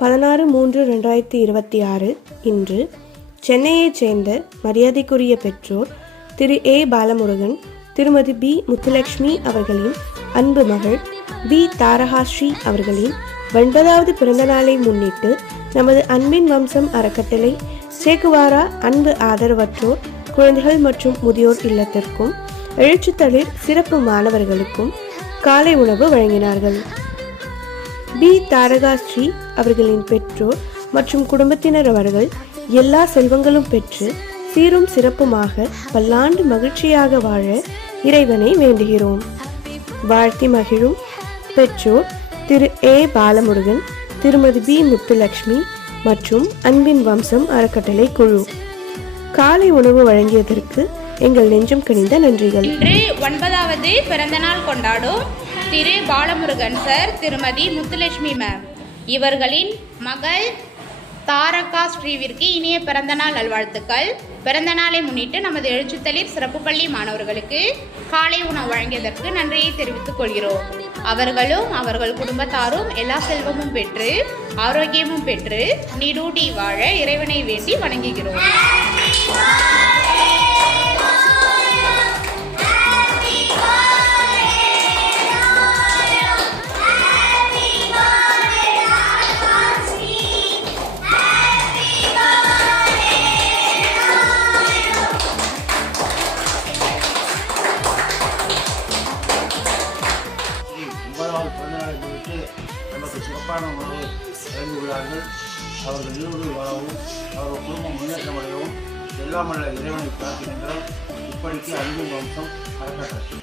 16/3/2026 இன்று சென்னையைச் சேர்ந்த மரியாதைக்குரிய பெற்றோர் திரு ஏ பாலமுருகன், திருமதி பி முத்துலட்சுமி அவர்களின் அன்பு மகள் பி தாரகாஸ்ரீ அவர்களின் 9வது பிறந்த நாளை முன்னிட்டு நமது அன்பின் வம்சம் அறக்கட்டளை சேக்குவாரா அன்பு ஆதரவற்றோர் குழந்தைகள் மற்றும் முதியோர் இல்லத்திற்கும் எழுச்சித்தளிர் சிறப்பு மாணவர்களுக்கும் காலை உணவு வழங்கினார்கள். பி தாரகாஸ்ரீ அவர்களின் பெற்றோர் மற்றும் குடும்பத்தினர் அவர்கள் எல்லா செல்வங்களும் பெற்று சீரும் சிறப்புமாக பல்லாண்டு மகிழ்ச்சியாக வாழ இறைவனை வேண்டுகிறோம். வாழ்த்தி மகிழும் பெற்றோர் திரு ஏ பாலமுருகன், திருமதி பி முத்துலட்சுமி மற்றும் அன்பின் வம்சம் அறக்கட்டளை குழு. காலை உணவு வழங்கியதற்கு எங்கள் நெஞ்சம் கனிந்த நன்றிகள். இன்று 9வது பிறந்தநாள் கொண்டாடும் திரு பாலமுருகன் சார், திருமதி முத்துலட்சுமி மேம் இவர்களின் மகள் தாரகா ஸ்ரீவிற்கு இனிய பிறந்தநாள் நல்வாழ்த்துக்கள். பிறந்த நாளை முன்னிட்டு நமது எழுச்சித்தளிர் சிறப்பு பள்ளி மாணவர்களுக்கு காலை உணவு வழங்கியதற்கு நன்றியை தெரிவித்துக் கொள்கிறோம். அவர்களும் அவர்கள் குடும்பத்தாரும் எல்லா செல்வமும் பெற்று ஆரோக்கியமும் பெற்று நீடூடி வாழ இறைவனை வேண்டி வணங்குகிறோம். பிறந்தநாளை முன்னிட்டு நமக்கு சிறப்பான உணவு வழங்கியுள்ளார்கள். அவர்கள் இருவரும் வாழவும் அவர்கள் குடும்பம் முன்னேற்றமடையவும் எல்லாம் வல்ல இறைவனை பிரார்த்திக்கின்றோம். இப்படிக்கு அன்பின் வம்சம் அறக்கட்டளை.